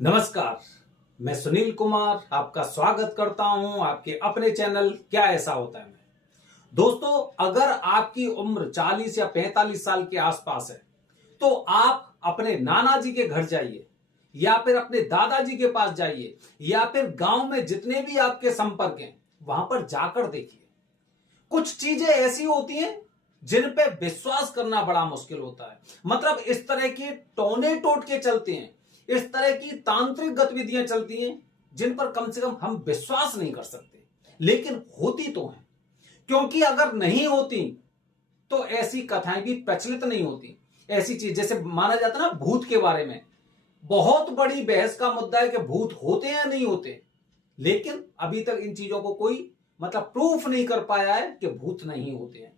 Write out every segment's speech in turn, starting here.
नमस्कार। मैं सुनील कुमार आपका स्वागत करता हूं आपके अपने चैनल क्या ऐसा होता है में। दोस्तों, अगर आपकी उम्र 40 या 45 साल के आसपास है तो आप अपने नाना जी के घर जाइए या फिर अपने दादाजी के पास जाइए या फिर गांव में जितने भी आपके संपर्क हैं वहां पर जाकर देखिए। कुछ चीजें ऐसी होती हैं जिन पे विश्वास करना बड़ा मुश्किल होता है। मतलब इस तरह की टोने टोटके चलते हैं, इस तरह की तांत्रिक गतिविधियां चलती हैं जिन पर कम से कम हम विश्वास नहीं कर सकते, लेकिन होती तो हैं। क्योंकि अगर नहीं होती तो ऐसी कथाएं भी प्रचलित नहीं होती। ऐसी चीज जैसे माना जाता है ना, भूत के बारे में बहुत बड़ी बहस का मुद्दा है कि भूत होते या नहीं होते, लेकिन अभी तक इन चीजों को कोई मतलब प्रूफ नहीं कर पाया है कि भूत नहीं होते हैं।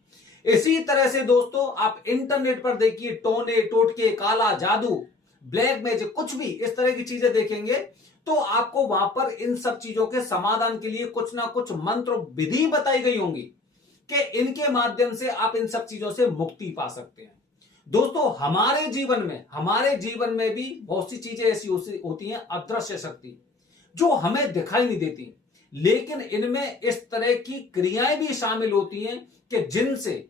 इसी तरह से दोस्तों, आप इंटरनेट पर देखिए, टोने टोटके, काला जादू, ब्लैक मैजिक, कुछ भी इस तरह की चीजें देखेंगे तो आपको वहां पर इन सब चीजों के समाधान के लिए कुछ ना कुछ मंत्र विधि बताई गई होंगी कि इनके माध्यम से आप इन सब चीजों से मुक्ति पा सकते हैं। दोस्तों, हमारे जीवन में भी बहुत सी चीजें ऐसी होती हैं, अदृश्य शक्ति, जो हमें दिखाई नहीं देती, लेकिन इनमें इस तरह की क्रियाएं भी शामिल होती हैं कि जिनसे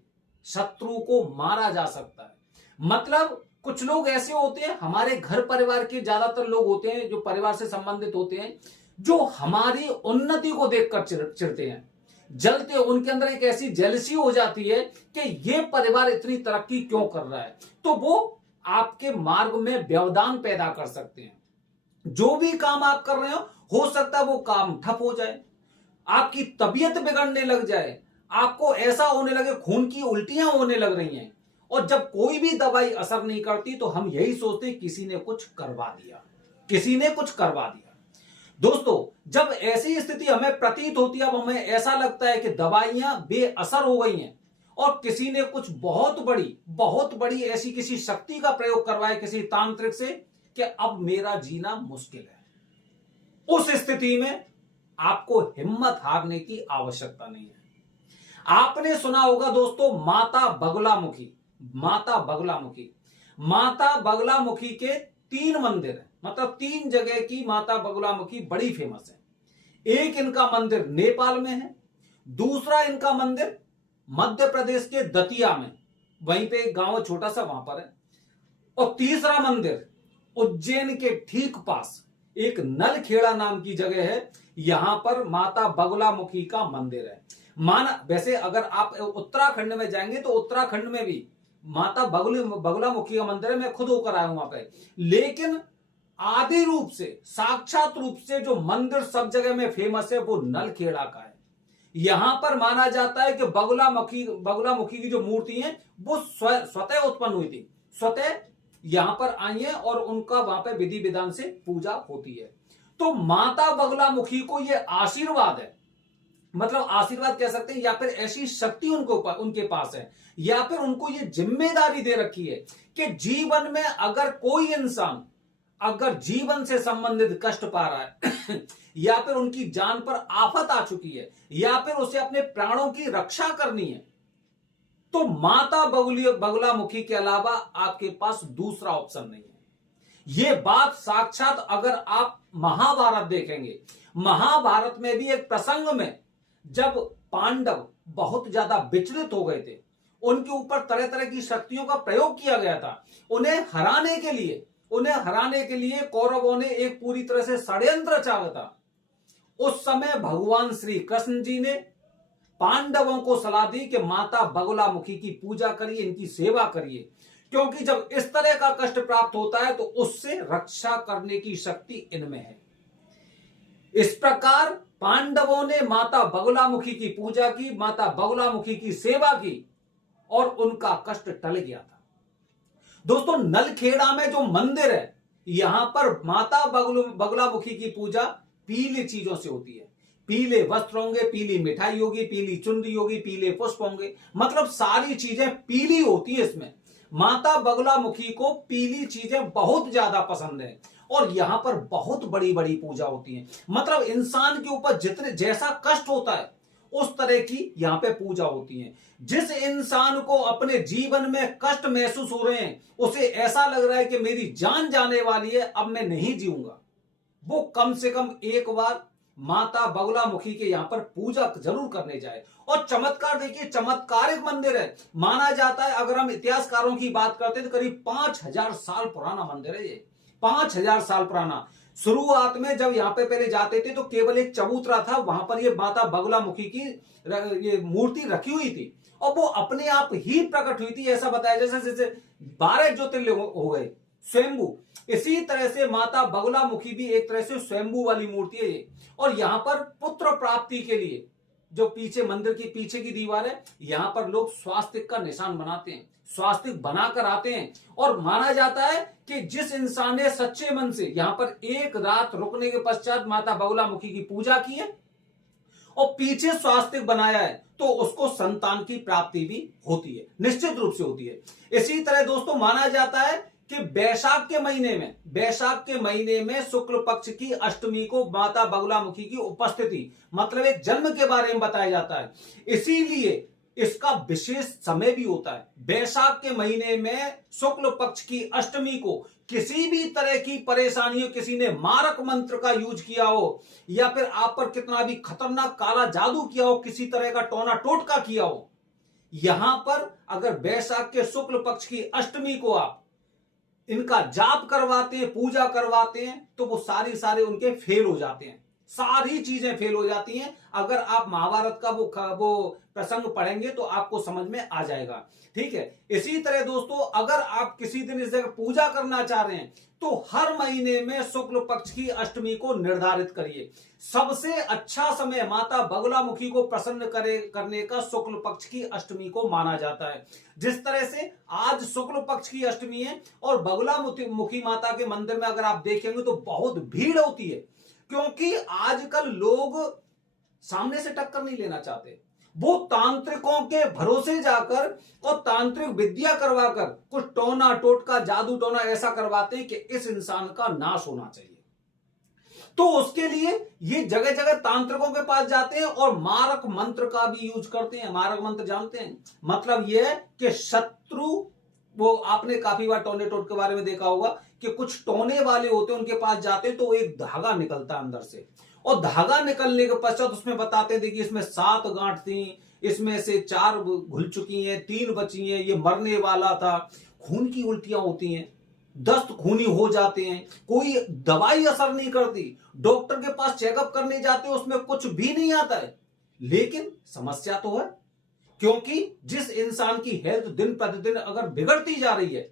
शत्रु को मारा जा सकता है। मतलब कुछ लोग ऐसे होते हैं, हमारे घर परिवार के ज्यादातर लोग होते हैं जो परिवार से संबंधित होते हैं, जो हमारी उन्नति को देखकर चिढ़ते हैं, जलते हैं। उनके अंदर एक ऐसी जेलसी हो जाती है कि ये परिवार इतनी तरक्की क्यों कर रहा है, तो वो आपके मार्ग में व्यवधान पैदा कर सकते हैं। जो भी काम आप कर रहे हो सकता है वो काम ठप हो जाए, आपकी तबीयत बिगड़ने लग जाए, आपको ऐसा होने लगे खून की उल्टियां होने लग रही हैं, और जब कोई भी दवाई असर नहीं करती तो हम यही सोचते किसी ने कुछ करवा दिया, किसी ने कुछ करवा दिया। दोस्तों, जब ऐसी स्थिति हमें प्रतीत होती है, अब हमें ऐसा लगता है कि दवाइयां बेअसर हो गई हैं और किसी ने कुछ बहुत बड़ी ऐसी किसी शक्ति का प्रयोग करवाया किसी तांत्रिक से कि अब मेरा जीना मुश्किल है। उस स्थिति में आपको हिम्मत हारने की आवश्यकता नहीं है। आपने सुना होगा दोस्तों, माता बगुलामुखी। माता बगुलामुखी के 3 मंदिर हैं, मतलब 3 जगह की माता बगुलामुखी बड़ी फेमस है। एक इनका मंदिर नेपाल में है, दूसरा इनका मंदिर मध्य प्रदेश के दतिया में, वहीं पे एक गांव छोटा सा वहां पर है, और तीसरा मंदिर उज्जैन के ठीक पास एक नलखेड़ा नाम की जगह है, यहां पर माता बगुलामुखी का मंदिर है। वैसे अगर आप उत्तराखंड में जाएंगे तो उत्तराखंड में भी माता बगुलामुखी का मंदिर है, मैं खुद होकर आया हूं वहां पे। लेकिन आदि रूप से, साक्षात रूप से जो मंदिर सब जगह में फेमस है वो नलखेड़ा का है। यहां पर माना जाता है कि बगुलामुखी की जो मूर्ति है वो स्वतः उत्पन्न हुई थी, स्वतः यहां पर आई है और उनका वहां पर विधि विधान से पूजा होती है। तो माता बगुलामुखी को ये आशीर्वाद है, मतलब आशीर्वाद कह सकते हैं, या फिर ऐसी शक्ति उनके पास है, या फिर उनको ये जिम्मेदारी दे रखी है कि जीवन में अगर कोई इंसान अगर जीवन से संबंधित कष्ट पा रहा है या फिर उनकी जान पर आफत आ चुकी है, या फिर उसे अपने प्राणों की रक्षा करनी है, तो माता बगुलामुखी के अलावा आपके पास दूसरा ऑप्शन नहीं है। यह बात साक्षात अगर आप महाभारत देखेंगे, महाभारत में भी एक प्रसंग में जब पांडव बहुत ज्यादा विचलित हो गए थे, उनके ऊपर तरह तरह की शक्तियों का प्रयोग किया गया था, उन्हें हराने के लिए कौरवों ने एक पूरी तरह से षड्यंत्र चाहा था। उस समय भगवान श्री कृष्ण जी ने पांडवों को सलाह दी कि माता बगुलामुखी की पूजा करिए, इनकी सेवा करिए, क्योंकि जब इस तरह का कष्ट प्राप्त होता है तो उससे रक्षा करने की शक्ति इनमें है। इस प्रकार पांडवों ने माता बगुलामुखी की पूजा की, माता बगुलामुखी की सेवा की, और उनका कष्ट टल गया था। दोस्तों, नलखेड़ा में जो मंदिर है, यहां पर माता बगुलामुखी की पूजा पीली चीजों से होती है। पीले वस्त्र होंगे, पीली मिठाई होगी, पीली चुनरी होगी, पीले पुष्प होंगे, मतलब सारी चीजें पीली होती है। इसमें माता बगुलामुखी को पीली चीजें बहुत ज्यादा पसंद है, और यहां पर बहुत बड़ी बड़ी पूजा होती है। मतलब इंसान के ऊपर जैसा कष्ट होता है उस तरह की यहां पे पूजा होती है। जिस इंसान को अपने जीवन में कष्ट महसूस हो रहे हैं, उसे ऐसा लग रहा है कि मेरी जान जाने वाली है, अब मैं नहीं जीऊंगा, वो कम से कम एक बार माता बगुलामुखी के यहां पर पूजा जरूर करने जाए। और चमत्कार देखिए, चमत्कारिक मंदिर है। माना जाता है, अगर हम इतिहासकारों की बात करते हैं तो करीब 5000 साल पुराना मंदिर है ये। 5000 साल पुराना। शुरुआत में जब यहाँ पे पहले जाते थे तो केवल एक चबूतरा था, वहां पर ये माता बगुलामुखी की ये मूर्ति रखी हुई थी और वो अपने आप ही प्रकट हुई थी। ऐसा बताया जैसे जैसे 12 ज्योतिर्लिंग हो गए स्वयंभू, इसी तरह से माता बगुलामुखी भी एक तरह से स्वयंभू वाली मूर्ति है ये। और यहां पर पुत्र प्राप्ति के लिए जो पीछे मंदिर की पीछे की दीवार है, यहां पर लोग स्वास्तिक का निशान बनाते हैं, स्वास्तिक बनाकर आते हैं। और माना जाता है कि जिस इंसान ने सच्चे मन से यहां पर एक रात रुकने के पश्चात माता बगुलामुखी की पूजा की है और पीछे स्वास्तिक बनाया है तो उसको संतान की प्राप्ति भी होती है, निश्चित रूप से होती है। इसी तरह दोस्तों माना जाता है कि बैसाख के महीने में शुक्ल पक्ष की अष्टमी को माता बगुलामुखी की उपस्थिति, मतलब एक जन्म के बारे में बताया जाता है। इसीलिए इसका विशेष समय भी होता है। बैसाख के महीने में शुक्ल पक्ष की अष्टमी को किसी भी तरह की परेशानी हो, किसी ने मारक मंत्र का यूज किया हो या फिर आप पर कितना भी खतरनाक काला जादू किया हो, किसी तरह का टोना टोटका किया हो, यहां पर अगर बैसाख के शुक्ल पक्ष की अष्टमी को आप इनका जाप करवाते हैं, पूजा करवाते हैं, तो वो सारे उनके फेल हो जाते हैं, सारी चीजें फेल हो जाती हैं। अगर आप महाभारत का वो प्रसंग पढ़ेंगे तो आपको समझ में आ जाएगा। ठीक है। इसी तरह दोस्तों अगर आप किसी दिन इस जगह पूजा करना चाह रहे हैं तो हर महीने में शुक्ल पक्ष की अष्टमी को निर्धारित करिए। सबसे अच्छा समय माता बगुलामुखी को प्रसन्न करने का शुक्ल पक्ष की अष्टमी को माना जाता है। जिस तरह से आज शुक्ल पक्ष की अष्टमी है और बगुलामुखी माता के मंदिर में अगर आप देखेंगे तो बहुत भीड़ होती है, क्योंकि आजकल लोग सामने से टक्कर नहीं लेना चाहते। वो तांत्रिकों के भरोसे जाकर और तांत्रिक विद्या करवाकर कुछ टोना टोटका जादू टोना ऐसा करवाते हैं कि इस इंसान का नाश होना चाहिए। तो उसके लिए ये जगह जगह तांत्रिकों के पास जाते हैं और मारक मंत्र का भी यूज करते हैं। मारक मंत्र जानते हैं? मतलब यह है कि शत्रु, वो आपने काफी बार टोने टोट के बारे में देखा होगा कि कुछ टोने वाले होते हैं, उनके पास जाते हैं तो एक धागा निकलता है अंदर से, और धागा निकलने के पश्चात उसमें बताते हैं देखिए इसमें 7 गांठ थी, इसमें से 4 घुल चुकी हैं, 3 बची हैं, ये मरने वाला था। खून की उल्टियां होती हैं, दस्त खूनी हो जाते हैं, कोई दवाई असर नहीं करती, डॉक्टर के पास चेकअप करने जाते हैं उसमें कुछ भी नहीं आता है, लेकिन समस्या तो है। क्योंकि जिस इंसान की हेल्थ दिन प्रतिदिन अगर बिगड़ती जा रही है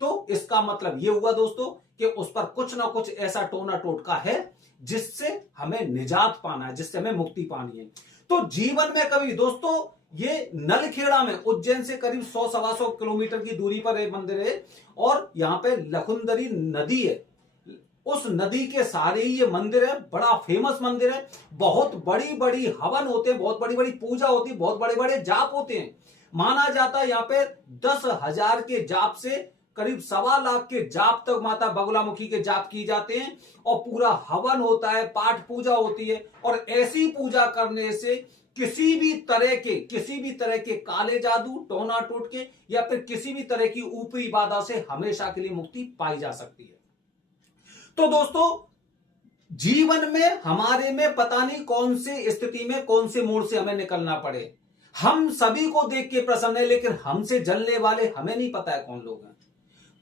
तो इसका मतलब यह हुआ दोस्तों कि उस पर कुछ ना कुछ ऐसा टोना टोटका है जिससे हमें निजात पाना है, जिससे हमें मुक्ति पानी है। तो जीवन में कभी दोस्तों ये नलखेड़ा में उज्जैन से करीब 100-125 किलोमीटर की दूरी पर एक मंदिर है और यहां पे लखुंदरी नदी है। उस नदी के सहारे ही ये मंदिर है, बड़ा फेमस मंदिर है। बहुत बड़ी बड़ी हवन होते हैं, बहुत बड़ी बड़ी पूजा होती है, बहुत बड़े बड़े जाप होते हैं। माना जाता है यहाँ पे 10,000 के जाप से करीब 1.25 लाख के जाप तक माता बगुलामुखी के जाप की जाते हैं और पूरा हवन होता है, पाठ पूजा होती है। और ऐसी पूजा करने से किसी भी तरह के काले जादू टोना टोटके या फिर किसी भी तरह की ऊपरी बाधा से हमेशा के लिए मुक्ति पाई जा सकती है। तो दोस्तों जीवन में हमारे में पता नहीं कौन सी स्थिति में कौन से मोड़ से हमें निकलना पड़े, हम सभी को देख के प्रसन्न है, लेकिन हमसे जलने वाले हमें नहीं पता है कौन लोग हैं।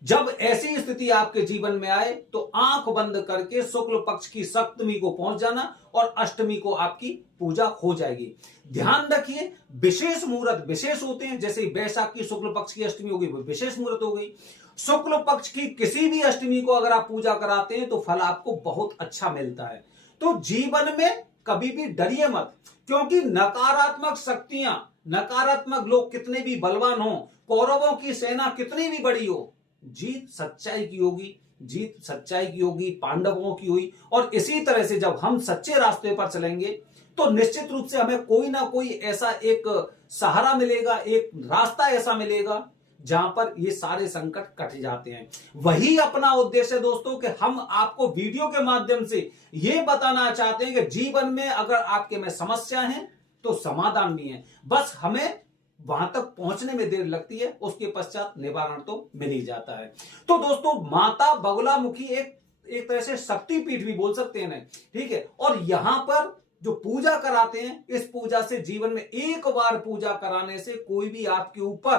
जब ऐसी स्थिति आपके जीवन में आए तो आंख बंद करके शुक्ल पक्ष की सप्तमी को पहुंच जाना और अष्टमी को आपकी पूजा हो जाएगी। ध्यान रखिए विशेष मुहूर्त विशेष होते हैं, जैसे बैसाख की शुक्ल पक्ष की अष्टमी हो गई वो विशेष मुहूर्त हो गई। शुक्ल पक्ष की किसी भी अष्टमी को अगर आप पूजा कराते हैं तो फल आपको बहुत अच्छा मिलता है। तो जीवन में कभी भी डरिए मत, क्योंकि नकारात्मक शक्तियां, नकारात्मक लोग कितने भी बलवान हो, कौरवों की सेना कितनी भी बड़ी हो, जीत सच्चाई की होगी, जीत सच्चाई की होगी, पांडवों की हुई। और इसी तरह से जब हम सच्चे रास्ते पर चलेंगे तो निश्चित रूप से हमें कोई ना कोई ऐसा एक सहारा मिलेगा, एक रास्ता ऐसा मिलेगा जहां पर ये सारे संकट कट जाते हैं। वही अपना उद्देश्य है दोस्तों कि हम आपको वीडियो के माध्यम से ये बताना चाहते हैं कि जीवन में अगर आपके में समस्या है तो समाधान भी है, बस हमें वहां तक पहुंचने में देर लगती है, उसके पश्चात निवारण तो मिल ही जाता है। तो दोस्तों माता बगुलामुखी एक एक तरह से शक्तिपीठ भी बोल सकते हैं ना, ठीक है। और यहां पर जो पूजा कराते हैं, इस पूजा से जीवन में एक बार पूजा कराने से कोई भी आपके ऊपर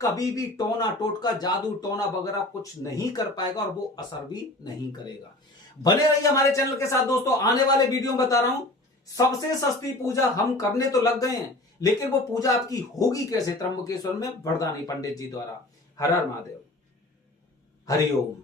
कभी भी टोना टोटका जादू टोना वगैरह कुछ नहीं कर पाएगा और वो असर भी नहीं करेगा। बने रहिए हमारे चैनल के साथ दोस्तों। आने वाले वीडियो में बता रहा हूं सबसे सस्ती पूजा हम करने तो लग गए हैं, लेकिन वो पूजा आपकी होगी कैसे त्र्यंबकेश्वर में वरदानी पंडित जी द्वारा। हर हर महादेव, हरिओम।